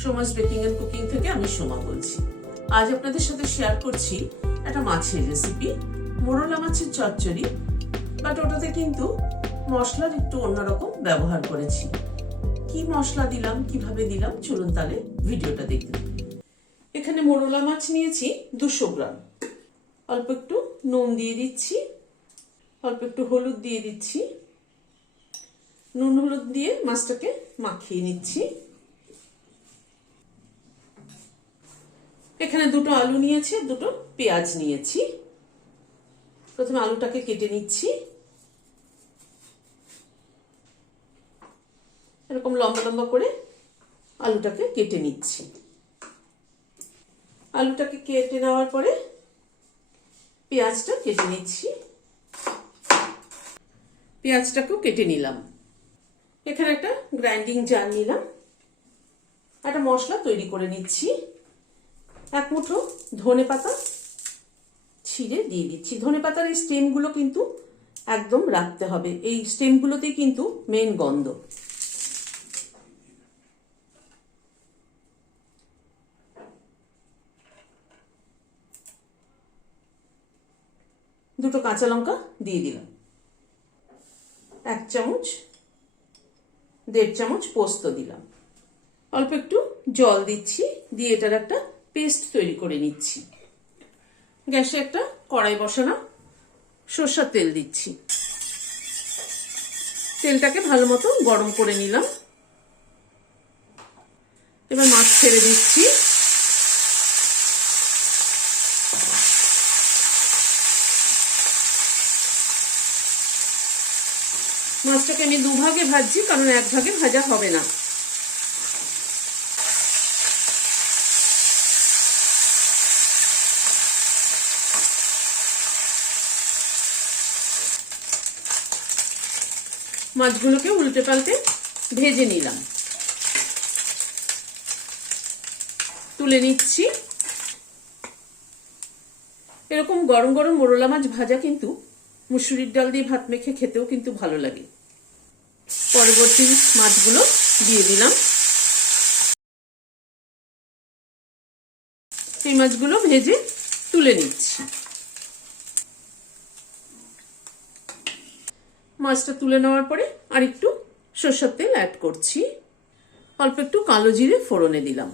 Soma's baking and cooking থেকে আমি সোমা বলছি। আজ আপনাদের সাথে শেয়ার করছি একটা মাছের রেসিপি, মোরলা মাছের চচ্চড়ি। বাট ওটাতে কিন্তু মশলার একটু অন্যরকম ব্যবহার করেছি। কি মশলা দিলাম, কিভাবে দিলাম, চলুন তাহলে ভিডিওটা দেখতে। এখানে মোরলা মাছ নিয়েছি 200 গ্রাম। অল্প একটু নুন দিয়ে দিচ্ছি, অল্প একটু হলুদ দিয়ে দিচ্ছি। নুন হলুদ দিয়ে মাছটাকে মাখিয়ে নিচ্ছি। এখানে দুটো আলু নিয়েছি, দুটো পেঁয়াজ নিয়েছি। প্রথমে আলুটাকে কেটে নিচ্ছি, এরকম লম্বা লম্বা করে আলুটাকে কেটে নিচ্ছি। আলুটাকে কেটে নেওয়ার পরে পেঁয়াজটা কেটে নিচ্ছি। পেঁয়াজটাকেও কেটে নিলাম। এখানে একটা গ্রাইন্ডিং জার নিলাম, একটা মশলা তৈরি করে নিচ্ছি। এক মুঠো ধনে পাতা ছিঁড়ে দিয়ে দিচ্ছি। ধনে পাতার এই স্টেমগুলো কিন্তু একদম রাখতে হবে, এই স্টেমগুলোতেই কিন্তু মেন গন্ধ। দুটো কাঁচা লঙ্কা দিয়ে দিলাম। 1 চামচ 1.5 চামচ পোস্ত দিলাম। অল্প একটু জল দিচ্ছি, দিয়ে এটার একটা পেস্ট তৈরি করে নিচ্ছি। গ্যাসে একটা কড়াই বসানো, সরষের তেল দিচ্ছি। তেলটাকে ভালো মতো গরম করে নিলাম। এবার মাছ ছেড়ে দিচ্ছি। মাছটাকে আমি 2 ভাগে ভাজছি, কারণ 1 ভাগে ভাজা হবে না। মাছগুলোকে উল্টে পাল্টে ভেজে নিলাম, তুলে নিচ্ছি। এরকম গরম গরম মোরলা মাছ ভাজা কিন্তু মুসুরির ডাল দিয়ে ভাত মেখে খেতেও কিন্তু ভালো লাগে। পরবর্তী মাছগুলো দিয়ে দিলাম। এই মাছগুলো ভেজে তুলে নিচ্ছি। মাছটা তুলে নেওয়ার পরে আর একটু সরষের তেল অ্যাড করছি। অল্প একটু কালো জিরে ফোড়নে দিলাম।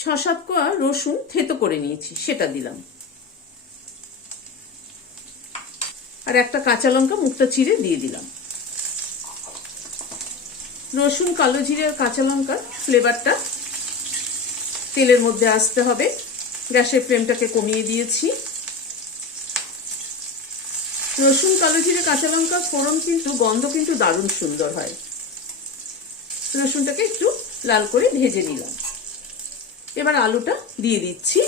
6-7 কোয়া রসুন থেতো করে নিয়েছি, সেটা দিলাম। আর একটা কাঁচা লঙ্কা মুখটা চিড়ে দিয়ে দিলাম। রসুন, কালো জিরে আর কাঁচা লঙ্কার ফ্লেভারটা তেলের মধ্যে আসতে হবে। গ্যাসের ফ্লেমটাকে কমিয়ে দিয়েছি। রসুন, কালো জিরে, কাঁচা লঙ্কা ফোড়ন কিন্তু গন্ধ কিন্তু দারুণ সুন্দর হয়। রসুনটাকে একটু লাল করে ভেজে নিলাম। এবার আলুটা দিয়ে দিচ্ছি।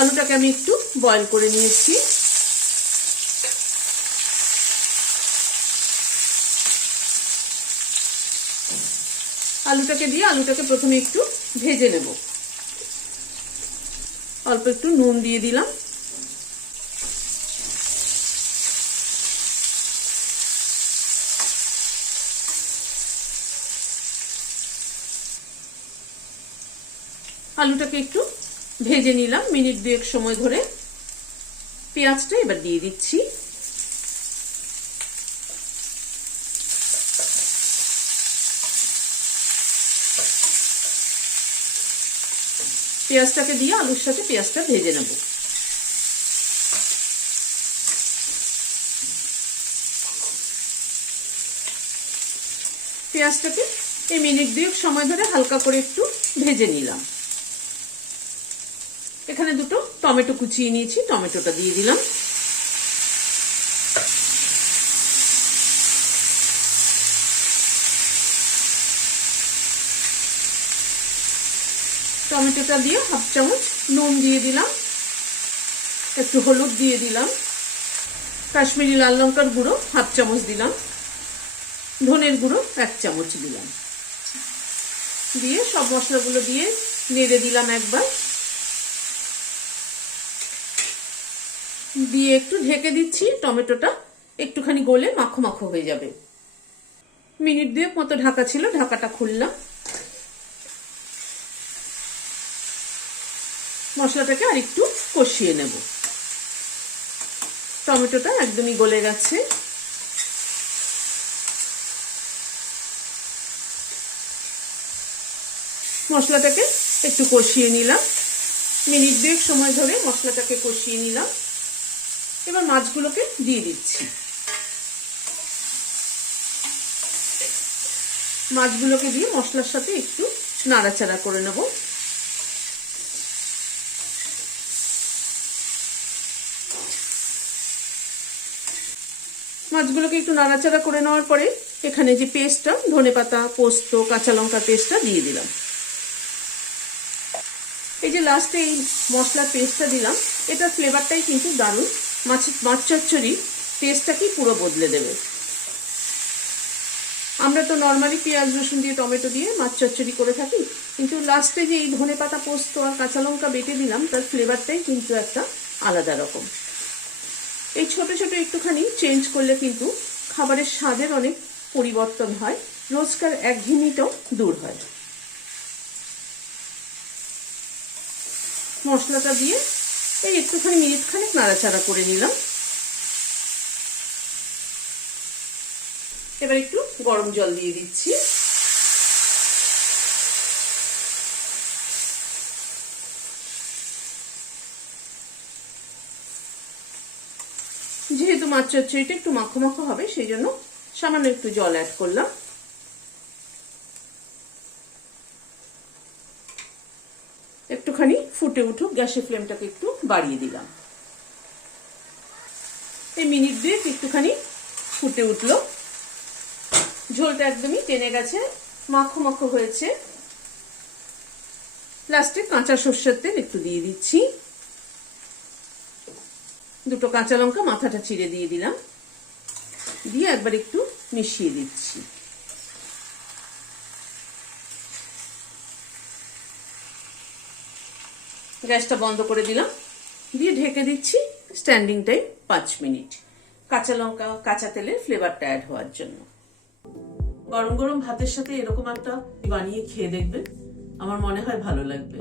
আলুটাকে আমি একটু বয়েল করে নিয়েছি। আলুটাকে দিয়ে আলুটাকে প্রথমে একটু ভেজে নেব। অল্প একটু নুন দিয়ে দিলাম। আলুটাকে একটু ভেজে নিলাম মিনিট 2 সময় ধরে। পেঁয়াজটা এবার দিয়ে দিচ্ছি। পেঁয়াজটাকে দিয়ে আলুর সাথে পেঁয়াজটা ভেজে নেব। পেঁয়াজটাকে এই মিনিট 2 সময় ধরে হালকা করে একটু ভেজে নিলাম। এখানে দুটো টমেটো কুচিয়ে নিয়েছি, টমেটোটা দিয়ে দিলাম। টমেটোটা দিয়ে 1/2 চামচ নুন দিয়ে দিলাম, একটু হলুদ দিয়ে দিলাম, কাশ্মীরি লাল লঙ্কার গুঁড়ো 1/2 চামচ দিলাম, ধনের গুঁড়ো 1 চামচ দিলাম। দিয়ে সব মশলাগুলো দিয়ে নেড়ে দিলাম একবার। দিয়ে একটু ঢেকে দিচ্ছি। টমেটোটা একটুখানি গলে মাখো মাখো হয়ে যাবে। মিনিট 2 মতো ঢাকা ছিল, ঢাকাটা খুললাম। মশলাটাকে আর একটু কষিয়ে নেব। টমেটোটা একদমই গলে গেছে। মশলাটাকে একটু কষিয়ে নিলাম, মিনিট 2 সময় ধরে মশলাটাকে কষিয়ে নিলাম। এবার মাছগুলোকে দিয়ে দিচ্ছি। মাছগুলোকে দিয়ে মশলার সাথে একটু নাড়াচাড়া করে নেব। মাছগুলোকে একটু নাড়াচাড়া করে নেওয়ার পরে এখানে যে পেস্টটা, ধনেপাতা, পোস্ত, কাঁচা লঙ্কার পেস্টটা দিয়ে দিলাম। এই যে লাস্টে এই মশলার পেস্টটা দিলাম, এটা ফ্লেভারটাই কিন্তু দারুণ, মাছ চচ্চড়ি টেস্টটাকেই পুরো বদলে দেবে। আমরা তো নর্মালি পেঁয়াজ রসুন দিয়ে টমেটো দিয়ে মাছ চচ্চড়ি করে থাকি, কিন্তু লাস্টে যে এই ধনেপাতা, পোস্ত আর কাঁচা লঙ্কা বেটে দিলাম, তার ফ্লেভারটাই কিন্তু একটা আলাদা রকম। এই ছোট ছোট একটুখানি চেঞ্জ করলে কিন্তু খাবারের স্বাদের অনেক পরিবর্তন হয়, রোজকার একঘেয়েমিটাও দূর হয়। মশলাটা দিয়ে এই একটুখানি মিনিট খানেক নাড়াচাড়া করে নিলাম। এবার একটু গরম জল দিয়ে দিচ্ছি। যেহেতু মাছ চচ্চড়িটা একটু মাখো মাখো হবে, সেই জন্য সামান্য একটু জল অ্যাড করলাম। একটুখানি ফুটে উঠুক, গ্যাসের ফ্লেমটাকে একটু বাড়িয়ে দিলাম। এই মিনিট 2 একটুখানি ফুটে উঠলো, ঝোলটা একদমই টেনে গেছে, মাখো মাখো হয়েছে। লাস্টে কাঁচা সর্ষের তেল একটু দিয়ে দিচ্ছি। 2 কাঁচা লঙ্কা মাথাটা চিড়ে দিয়ে দিলাম, দিয়ে একবার একটু মিশিয়ে দিচ্ছি। গ্যাসটা বন্ধ করে দিলাম, দিয়ে ঢেকে দিচ্ছি স্ট্যান্ডিং টাইম 5 মিনিট, কাঁচা লঙ্কা কাঁচা তেলের ফ্লেভারটা অ্যাড হওয়ার জন্য। গরম গরম ভাতের সাথে এরকম একটা বানিয়ে খেয়ে দেখবেন, আমার মনে হয় ভালো লাগবে।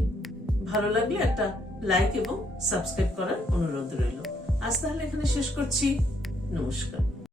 ভালো লাগলে একটা লাইক এবং সাবস্ক্রাইব করার অনুরোধ রইল। আজ তাহলে এখানে শেষ করছি। নমস্কার।